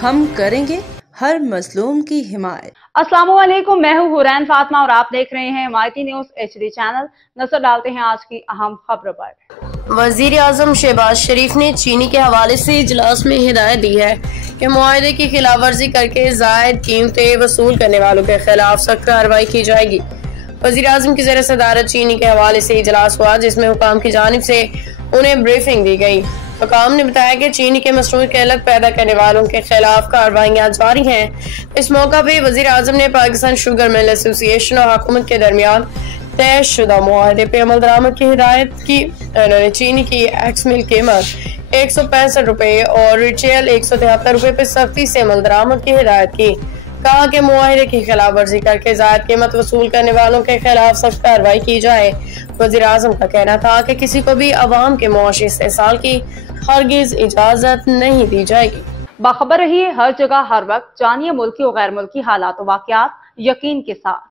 हम करेंगे हर मजलूम की हिमायत। अस्सलामुअलैकुम, मैं हूँ हुरैन फातिमा और आप देख रहे हैं माइटी न्यूज HD चैनल। नजर डालते हैं आज की अहम खबरों पर। वजीर आजम शहबाज शरीफ ने चीनी के हवाले से इजलास में हिदायत दी है कि मुआहदे की खिलाफ वर्जी करके जायद कीमतें वसूल करने वालों के खिलाफ सख्त कार्रवाई की जाएगी। वजीर आजम की ज़ेर सदारत चीनी के हवाले से इजलास हुआ, जिसमें हुकाम की जानिब से उन्हें ब्रीफिंग दी गई। हुकाम ने बताया कि चीनी के मसनूई के अलग पैदा करने वालों के खिलाफ कार्रवाइयाँ जारी हैं। इस मौका पर वजीर आजम ने पाकिस्तान शुगर मिल एसोसिएशन और हुकूमत के दरमियान तय शुदा मुआहदे पे अमल दरामद की हिदायत की। उन्होंने चीनी की एक्स मिल कीमत 165 रुपये और रिटेल 173 रुपये पे सख्ती से अमल दरामद की हिदायत की। कहा कि मुआहदे की खिलाफ वर्जी करके जायद कीमत वसूल करने वालों के खिलाफ सख्त कार्रवाई की जाए। वज़ीर आज़म का कहना था कि किसी को भी अवाम के मुआशी इस्तेसाल की हरगिज इजाजत नहीं दी जाएगी। बाखबर रहिए हर जगह हर वक्त, जानिए मुल्की और गैर मुल्की हालात और वाक़यात यकीन के साथ।